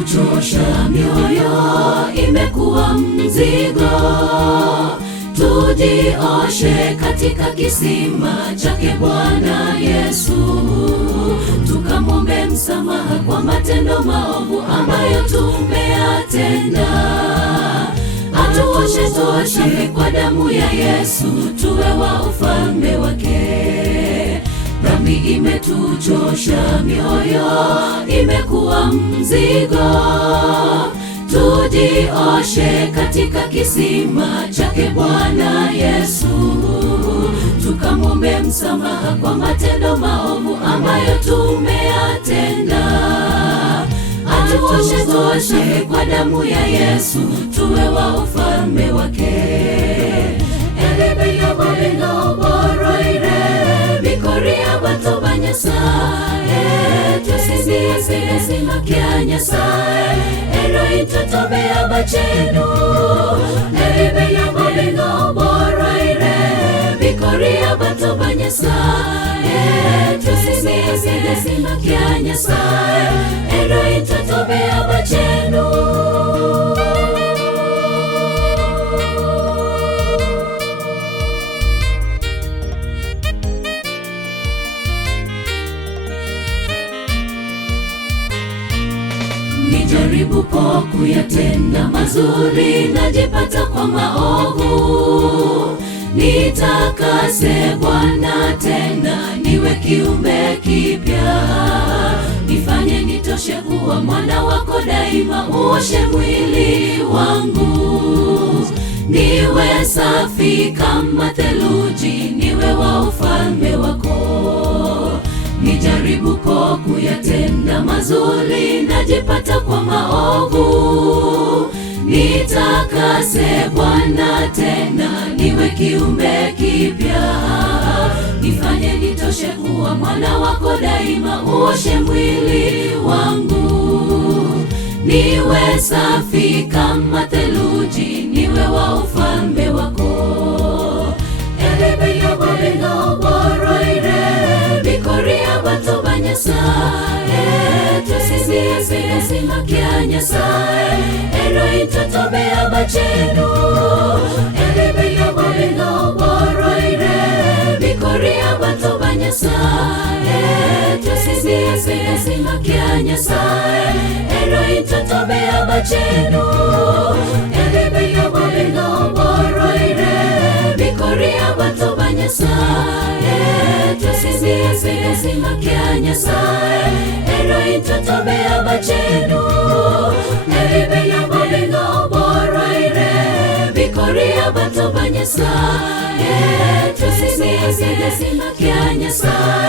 imetuchosha, mioyo imekuwa mzigo. Tujioshe katika kisima chake Bwana Yesu, tukamwombe msamaha kwa matendo maovu ambayo tumeyatenda. Atuoshe tuoshe kwa damu ya Yesu, tuwe wa ufalme wake. Dhambi imetuchosha, mioyo imekuwa mzigo. Tujioshe katika kisima chake Bwana Yesu, tukamwombe msamaha kwa matendo maovu ambayo tumeyatenda. Atuoshe tuoshe kwa damu ya Yesu, tuwe wa ufalme wake. Elebelo boleno boroire bikoria bato banyasaye, twesizie sima kya Nyasaye, ero itotobe abachenu. Elebelo boleno boroire bikoria bato banyasaye, twesizie sima kya Nyasaye, ero itotobe abachenu. Nijaribu po kuyatenda mazuri, najipata kwa maovu. Nitakase Bwana tena, niwe kiumbe kipya. Nifanye nitoshe kuwa mwana wako daima, uoshe mwili wangu. Niwe safi kama theluji, niwe wa ufalme wako. Nijaribu kwa kuyatenda mazuri, najipata kwa maovu. Nitakase Bwana tena, niwe kiumbe kipya. Nifanye nitoshe kuwa mwana wako daima, uoshe mwili wangu. Niwe safi kama theluji, niwe wa ufalme wako. Elebelo boleno boroire bikoria bato banyasaye, twesizie sima kya Nyasaye, ero itotobe abachenu. Elebelo boleno boroire bikoria bato banyasaye, twesizie sima kya Nyasaye, ero itotobe abachenu. Elebelo boleno boroire bikoria bato banyasaye, twesizie sima kya Nyasaye, ero itotobe abachenu. Elebelo boleno boroire bikoria bato banyasaye, twesizie sima kya Nyasaye,